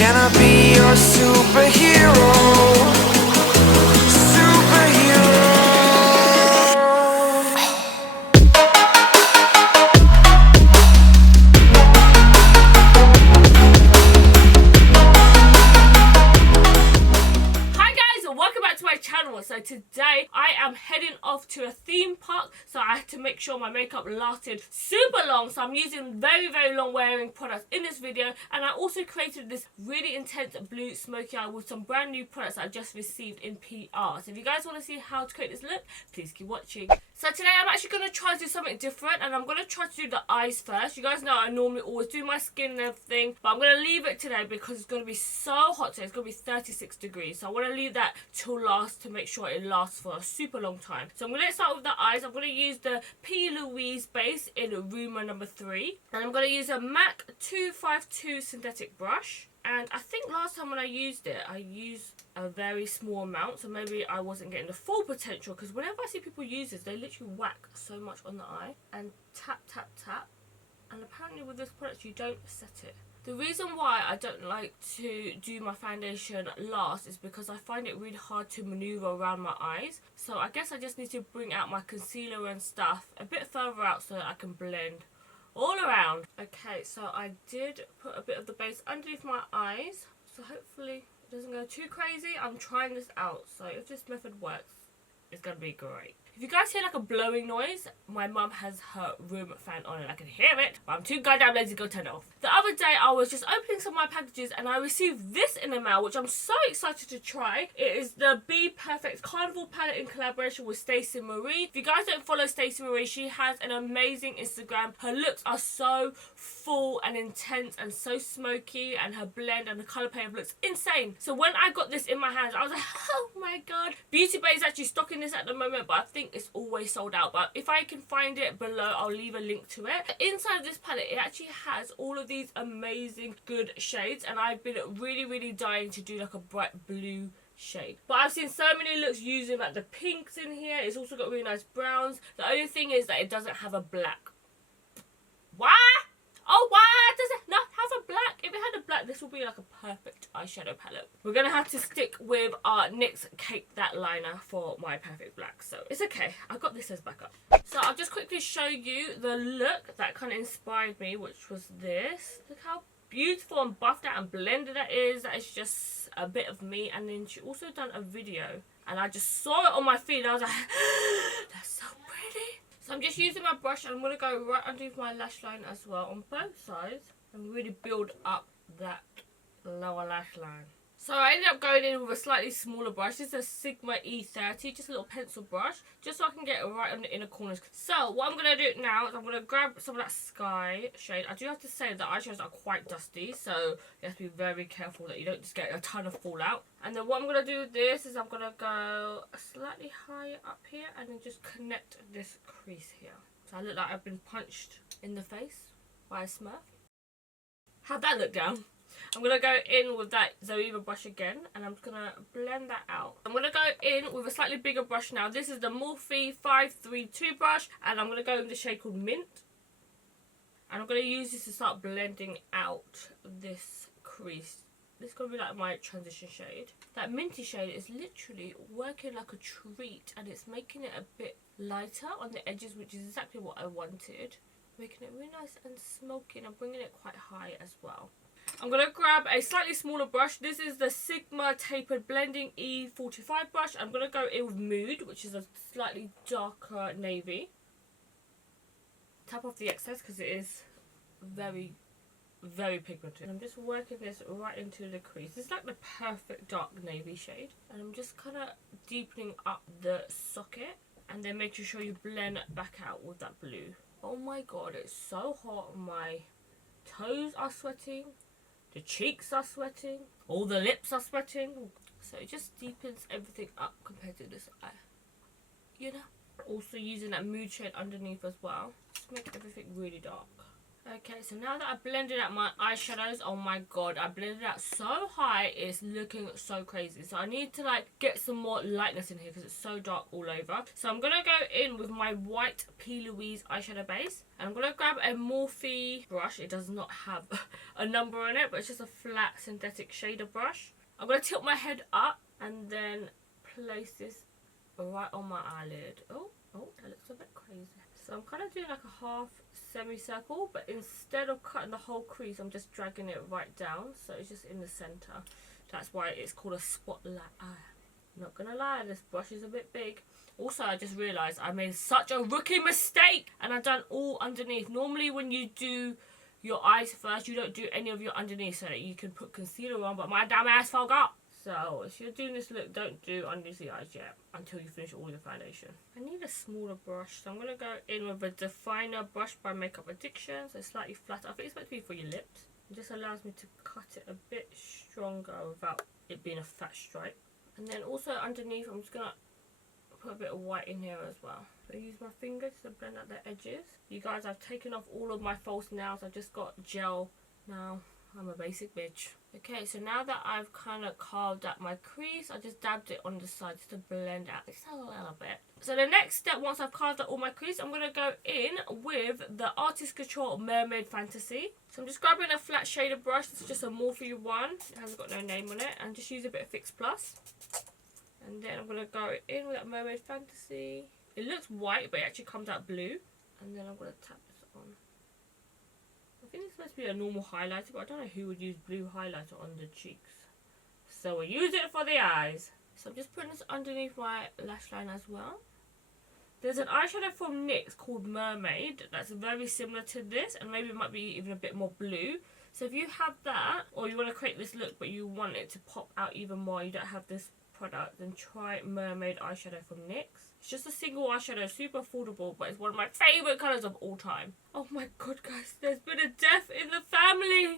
Can I be your superhero? Superhero. So today I am heading off to a theme park, so I had to make sure my makeup lasted super long, so I'm using very long wearing products in this video. And I also created this really intense blue smoky eye with some brand new products that I just received in PR. So if you guys want to see how to create this look, please keep watching. So today I'm actually going to try to do something different, and I'm going to try to do the eyes first. You guys know I normally always do my skin and everything, but I'm going to leave it today because it's going to be so hot today. It's going to be 36 degrees, so I want to leave that till last to make sure it lasts for a super long time. So I'm going to start with the eyes. I'm going to use the P. Louise base in Rumour number 3, and I'm going to use a MAC 252 synthetic brush. And I think last time when I used it, I used a very small amount, so maybe I wasn't getting the full potential, because whenever I see people use this, they literally whack so much on the eye and tap, and apparently with this product you don't set it. The reason why I don't like to do my foundation last is because I find it really hard to maneuver around my eyes, so I guess I just need to bring out my concealer and stuff a bit further out so that I can blend all around. Okay, so I did put a bit of the base underneath my eyes, so hopefully it doesn't go too crazy. I'm trying this out, so if this method works, it's gonna be great. If you guys hear like a blowing noise, my mum has her room fan on and I can hear it, but I'm too goddamn lazy to go turn it off. The other day I was just opening some of my packages and I received this in the mail, which I'm so excited to try. It is the BPerfect Carnival palette in collaboration with Stacey Marie. If you guys don't follow Stacey Marie, she has an amazing Instagram. Her looks are so full and intense and so smoky, and her blend and the colour palette looks insane. So when I got this in my hands, I was like, oh my god. Beauty Bay is actually stocking this at the moment, but I think it's always sold out. But if I can find it below, I'll leave a link to it. Inside of this palette, it actually has all of these amazing good shades, and I've been really dying to do like a bright blue shade. But I've seen so many looks using like the pinks in here. It's also got really nice browns. The only thing is that it doesn't have a black. Why? Oh, why does it not have a black? If it had a black, this would be like a perfect eyeshadow palette. We're going to have to stick with our NYX Cake That liner for my perfect black. So it's okay. I've got this as backup. So I'll just quickly show you the look that kind of inspired me, which was this. Look how beautiful and buffed out and blended that is. That is just a bit of me. And then she also done a video, and I just saw it on my feed. I was like, that's so pretty. So I'm just using my brush, and I'm going to go right underneath my lash line as well on both sides and really build up that lower lash line. So I ended up going in with a slightly smaller brush. This is a Sigma E30, just a little pencil brush, just so I can get it right on the inner corners. So what I'm going to do now is I'm going to grab some of that Sky shade. I do have to say that eyeshadows are quite dusty, so you have to be very careful that you don't just get a ton of fallout. And then what I'm going to do with this is I'm going to go slightly higher up here and then just connect this crease here. So I look like I've been punched in the face by a Smurf. How'd that look down? I'm going to go in with that Zoeva brush again, and I'm just going to blend that out. I'm going to go in with a slightly bigger brush now. This is the Morphe 532 brush, and I'm going to go in the shade called Mint. And I'm going to use this to start blending out this crease. This is going to be like my transition shade. That minty shade is literally working like a treat, and it's making it a bit lighter on the edges, which is exactly what I wanted. Making it really nice and smoky, and I'm bringing it quite high as well. I'm going to grab a slightly smaller brush. This is the Sigma Tapered Blending E45 brush. I'm going to go in with Mood, which is a slightly darker navy. Tap off the excess because it is very pigmented. And I'm just working this right into the crease. It's like the perfect dark navy shade. And I'm just kind of deepening up the socket and then making sure you blend it back out with that blue. Oh my god, it's so hot. My toes are sweating. The cheeks are sweating. All the lips are sweating. So it just deepens everything up compared to this eye. You know? Also using that Mood shade underneath as well. Just make everything really dark. Okay, so now that I've blended out my eyeshadows, oh my god, I blended out so high, it's looking so crazy. So I need to like get some more lightness in here because it's so dark all over. So I'm going to go in with my white P. Louise eyeshadow base. And I'm going to grab a Morphe brush. It does not have a number on it, but it's just a flat synthetic shader brush. I'm going to tilt my head up and then place this right on my eyelid. Oh, that looks a bit crazy. So I'm kind of doing like a half semicircle, but instead of cutting the whole crease, I'm just dragging it right down, so it's just in the center. That's why it's called a spotlight eye. Not gonna lie, this brush is a bit big. Also, I just realized I made such a rookie mistake, and I've done all underneath. Normally when you do your eyes first, you don't do any of your underneath so that you can put concealer on, but my damn ass forgot. So if you're doing this look, don't do underneath the eyes yet until you finish all your foundation. I need a smaller brush, so I'm going to go in with a definer brush by Makeup Addiction. So slightly flatter. I think it's meant to be for your lips. It just allows me to cut it a bit stronger without it being a fat stripe. And then also underneath, I'm just going to put a bit of white in here as well. So I use my fingers to blend out the edges. You guys, I've taken off all of my false nails. I've just got gel now. I'm a basic bitch. Okay, so now that I've kind of carved out my crease, I just dabbed it on the side just to blend out just a little bit. So the next step, once I've carved out all my crease, I'm going to go in with the Artist Couture Mermaid Fantasy. So I'm just grabbing a flat shader brush. This is just a Morphe one. It hasn't got no name on it. And just use a bit of Fix Plus. And then I'm going to go in with that Mermaid Fantasy. It looks white, but it actually comes out blue. And then I'm going to tap this on. I think it's supposed to be a normal highlighter, but I don't know who would use blue highlighter on the cheeks. So we'll use it for the eyes. So I'm just putting this underneath my lash line as well. There's an eyeshadow from NYX called Mermaid that's very similar to this, and maybe it might be even a bit more blue. So if you have that, or you want to create this look but you want it to pop out even more, you don't have this product, then try Mermaid eyeshadow from NYX. It's just a single eyeshadow, super affordable, but it's one of my favourite colours of all time. Oh my god, guys, there's been a death in the family!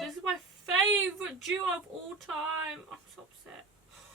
This is my favourite duo of all time. I'm so upset.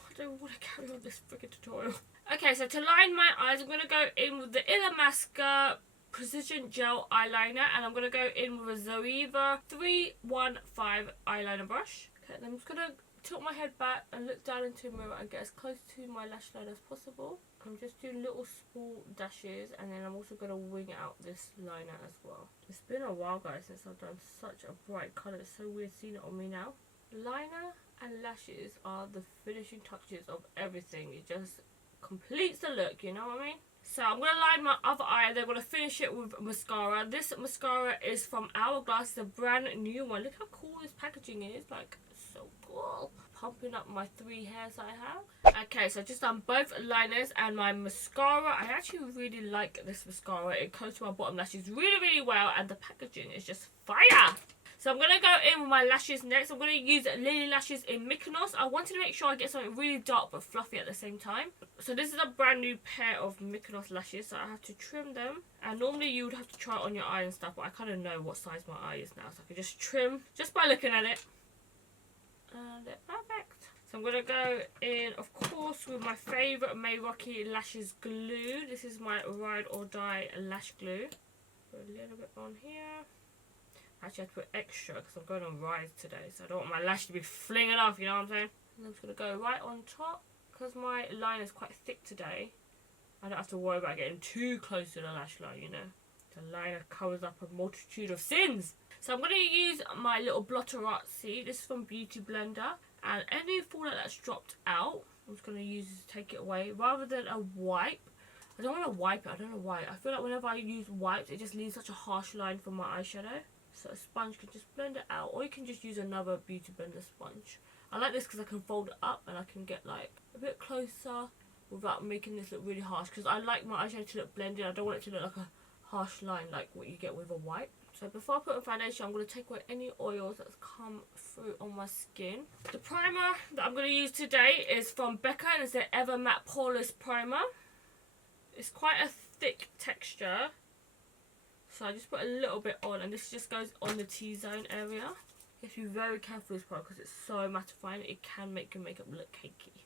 I don't want to carry on this freaking tutorial. Okay, so to line my eyes, I'm going to go in with the llamasqua Precision Gel Eyeliner, and I'm going to go in with a Zoeva 315 eyeliner brush. Okay, then I'm just going to tilt my head back and look down into the mirror and get as close to my lash line as possible. I'm just doing little small dashes, and then I'm also going to wing out this liner as well. It's been a while, guys, since I've done such a bright colour. It's so weird seeing it on me now. Liner and lashes are the finishing touches of everything. It just completes the look, you know what I mean? So I'm going to line my other eye, and then I'm going to finish it with mascara. This mascara is from Hourglass. It's a brand new one. Look how cool this packaging is. Like, so cool. Pumping up my 3 hairs I have. Okay, so I've just done both liners and my mascara. I actually really like this mascara. It coats my bottom lashes really, really well, and the packaging is just fire. So I'm going to go in with my lashes next. I'm going to use Lily Lashes in Mykonos. I wanted to make sure I get something really dark but fluffy at the same time. So this is a brand new pair of Mykonos lashes, so I have to trim them. And normally you would have to try it on your eye and stuff, but I kind of know what size my eye is now, so I can just trim just by looking at it. And they're perfect. So I'm going to go in, of course, with my favourite Mayrocky Lashes glue. This is my Ride or Die lash glue. Put a little bit on here. Actually, I have to put extra because I'm going on rides today, so I don't want my lash to be flinging off, you know what I'm saying? And I'm just going to go right on top. Because my line is quite thick today, I don't have to worry about getting too close to the lash line, you know. The liner covers up a multitude of sins. So I'm going to use my little blotter artsy. This is from Beauty Blender. And any fallout that's dropped out, I'm just going to use this to take it away. Rather than a wipe. I don't want to wipe it, I don't know why. I feel like whenever I use wipes, it just leaves such a harsh line for my eyeshadow. So a sponge can just blend it out, or you can just use another Beauty Blender sponge. I like this because I can fold it up and I can get like a bit closer without making this look really harsh. Because I like my eyeshadow to look blended. I don't want it to look like a harsh line like what you get with a wipe. So before I put on foundation, I'm going to take away any oils that's come through on my skin. The primer that I'm going to use today is from Becca, and it's the Ever Matte Poreless Primer. It's quite a thick texture. So I just put a little bit on, and this just goes on the T-zone area. You have to be very careful with this product because it's so mattifying. It can make your makeup look cakey.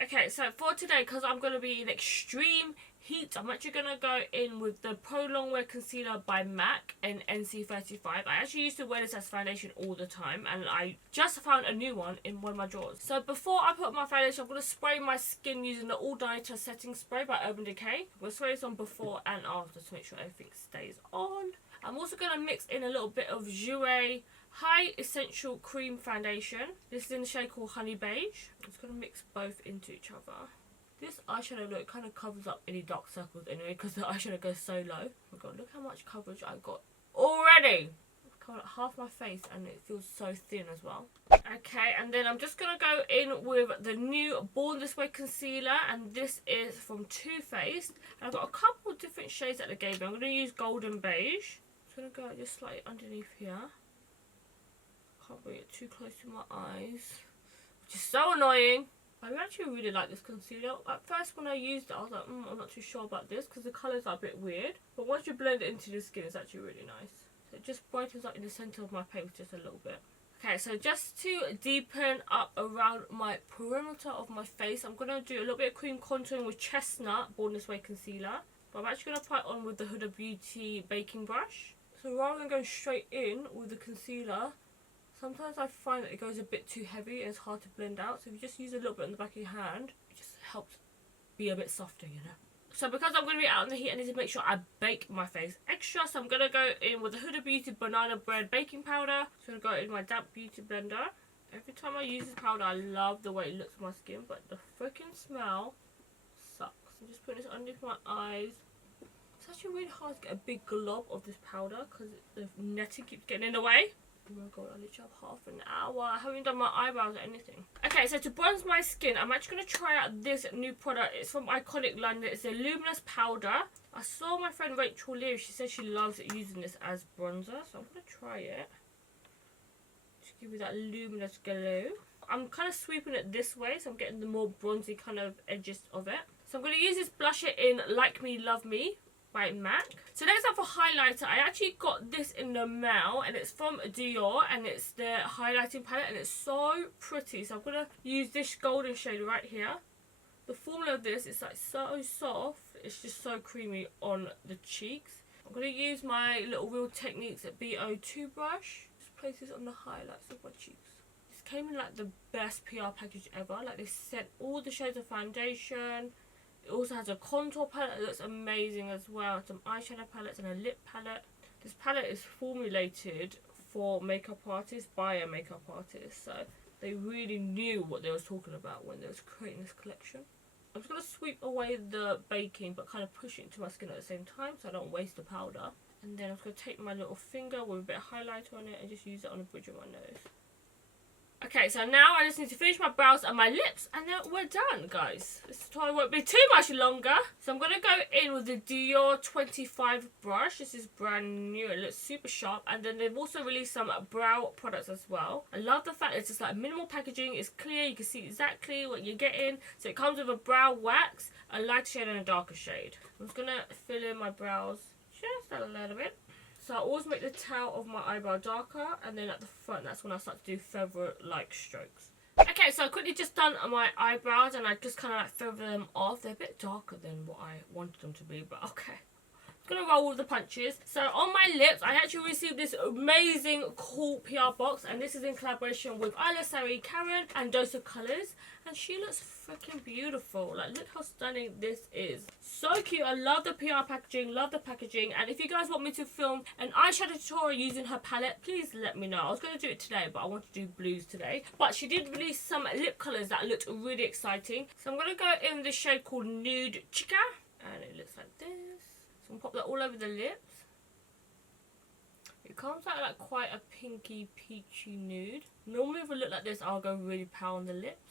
Okay, so for today, because I'm going to be in extreme heat, I'm actually going to go in with the Pro Longwear Concealer by MAC in NC35. I actually used to wear this as foundation all the time, and I just found a new one in one of my drawers. So before I put my foundation, I'm going to spray my skin using the All Nighter Setting Spray by Urban Decay. I'm going to spray this on before and after to make sure everything stays on. I'm also going to mix in a little bit of Jouer High Essential Cream Foundation. This is in the shade called Honey Beige. I'm just going to mix both into each other. This eyeshadow look kind of covers up any dark circles anyway, because the eyeshadow goes so low. Oh my god, look how much coverage I got already. I've covered half my face and it feels so thin as well. Okay, and then I'm just going to go in with the new Born This Way Concealer, and this is from Too Faced. I've got a couple of different shades that they gave me. I'm going to use Golden Beige. I'm just going to go just slightly underneath here. Can't bring it too close to my eyes, which is so annoying. I actually really like this concealer. At first when I used it, I was like, I'm not too sure about this because the colours are a bit weird. But once you blend it into the skin, it's actually really nice. So it just brightens up in the centre of my face just a little bit. Okay, so just to deepen up around my perimeter of my face, I'm going to do a little bit of cream contouring with Chestnut Born This Way Concealer. But I'm actually going to apply it on with the Huda Beauty baking brush. So rather than going straight in with the concealer, sometimes I find that it goes a bit too heavy and it's hard to blend out. So if you just use a little bit on the back of your hand, it just helps be a bit softer, you know. So because I'm going to be out in the heat, I need to make sure I bake my face extra. So I'm going to go in with the Huda Beauty Banana Bread Baking Powder. So I'm going to go in my damp beauty blender. Every time I use this powder, I love the way it looks on my skin, but the freaking smell sucks. I'm just putting this underneath my eyes. It's actually really hard to get a big glob of this powder because the netting keeps getting in the way. Oh my god, I literally have half an hour. I haven't done my eyebrows or anything. Okay, so to bronze my skin, I'm actually going to try out this new product. It's from Iconic London. It's a Luminous Powder. I saw my friend Rachel Leary. She says she loves using this as bronzer. So I'm going to try it. Just give me that luminous glow. I'm kind of sweeping it this way, so I'm getting the more bronzy kind of edges of it. So I'm going to use this blusher in Like Me, Love Me by MAC. So next up for highlighter, I actually got this in the mail and it's from Dior and it's the highlighting palette and it's so pretty. So I'm going to use this golden shade right here. The formula of this is like so soft, it's just so creamy on the cheeks. I'm going to use my little Real Techniques at BO2 brush. Just place this on the highlights of my cheeks. This came in like the best PR package ever. Like they sent all the shades of foundation. It also has a contour palette that looks amazing as well. Some eyeshadow palettes and a lip palette. This palette is formulated for makeup artists by a makeup artist. So they really knew what they was talking about when they was creating this collection. I'm just going to sweep away the baking but kind of push it into my skin at the same time so I don't waste the powder. And then I'm just going to take my little finger with a bit of highlighter on it and just use it on the bridge of my nose. Okay, so now I just need to finish my brows and my lips and then we're done, guys. This tutorial won't be too much longer. So I'm going to go in with the Dior 25 brush. This is brand new. It looks super sharp. And then they've also released some brow products as well. I love the fact it's just like minimal packaging. It's clear. You can see exactly what you're getting. So it comes with a brow wax, a lighter shade and a darker shade. I'm just going to fill in my brows just a little bit. So I always make the tail of my eyebrow darker and then at the front that's when I start to do feather-like strokes. Okay, so I quickly just done my eyebrows and I just kind of like feather them off. They're a bit darker than what I wanted them to be, but okay. I'm going to roll with the punches. So on my lips, I actually received this amazing cool PR box and this is in collaboration with Sari Karen and Dose of Colours. And she looks freaking beautiful. Like, look how stunning this is. So cute. I love the PR packaging, love the packaging. And if you guys want me to film an eyeshadow tutorial using her palette, please let me know. I was going to do it today, but I want to do blues today. But she did release some lip colours that looked really exciting. So I'm going to go in the shade called Nude Chica. And it looks like this. So I'm going to pop that all over the lips. It comes out like quite a pinky, peachy nude. Normally if it look like this, I'll go really pale on the lips.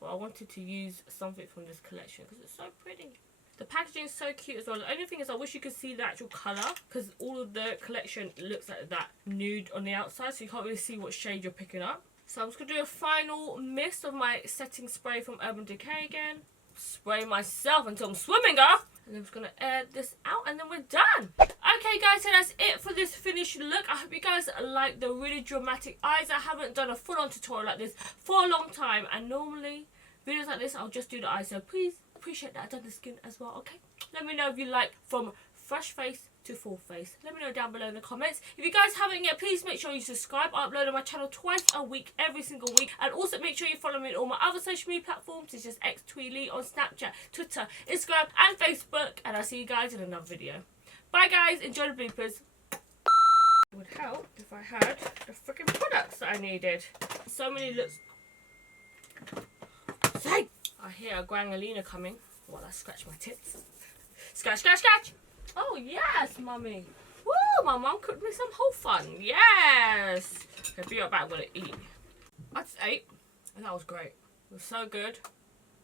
But I wanted to use something from this collection because it's so pretty. The packaging is so cute as well. The only thing is I wish you could see the actual colour because all of the collection looks like that nude on the outside, so you can't really see what shade you're picking up. So I'm just going to do a final mist of my setting spray from Urban Decay again. Spray myself until I'm swimming, girl. And I'm just going to air this out and then we're done. Okay guys, so that's it for this finished look. I hope you guys like the really dramatic eyes. I haven't done a full-on tutorial like this for a long time and normally videos like this, I'll just do the eyes. So please appreciate that I've done the skin as well, okay? Let me know if you like from fresh face to full face. Let me know down below in the comments. If you guys haven't yet, please make sure you subscribe. I upload on my channel twice a week, every single week. And also make sure you follow me on all my other social media platforms. It's just Thuy on Snapchat, Twitter, Instagram and Facebook. And I'll see you guys in another video. Bye guys, enjoy the bloopers. It would help if I had the freaking products that I needed. So many looks. Say! I hear a Grangalina coming while I scratch my tits. Scratch, scratch, scratch! Oh yes, mummy. Woo, my mum cooked me some whole fun. Yes. Okay, be right back. I'm gonna eat. I just ate, and that was great. It was so good.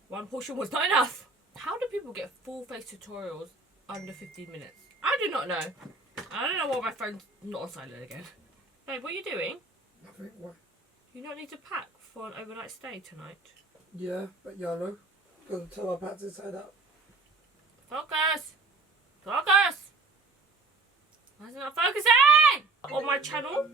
One portion was not enough. How do people get full face tutorials under 15 minutes? I do not know. I don't know why my phone's not on silent again. Babe, what are you doing? Nothing. What? You don't need to pack for an overnight stay tonight. Yeah, but YOLO. Gonna tell my pat to say that. Focus! Focus! Why is it not focusing? On my channel,